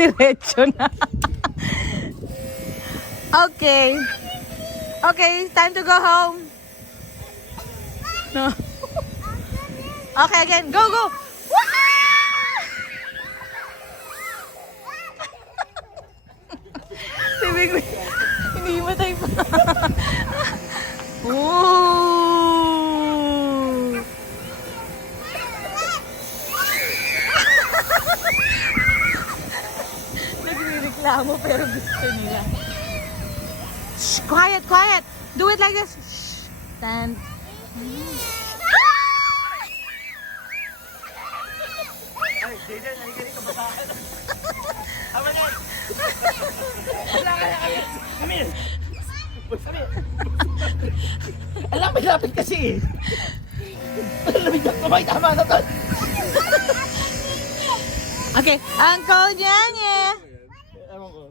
Diretso na. Okay. Okay, time to go home. No. Okay, again. Go, go. Si Big Big. Hindi matay pa. Ooh. Nagre-reklamo pero gusto nila. Shh, quiet, quiet. Do it like this. Shh. Stand. Ay, Jaden, ay ganito ba sa akin? Ama na! Wala ka na kami! Amir! Amir! Alam, may lapit kasi eh! Lamig na kamay, tama na to! Okay, Uncle Nyanye. Ewan ko.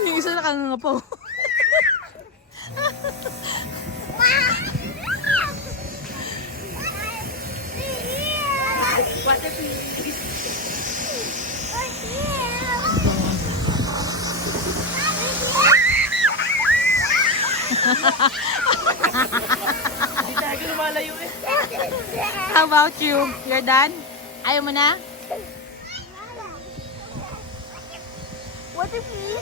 Yung isa nakangangapaw. Water please! Hindi tayo lumalayo eh! How about you? You're done? Ayaw mo na? What if we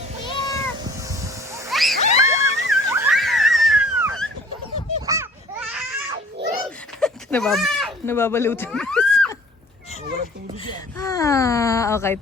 Nababaliw tayo. Walang tubig yan. Okay.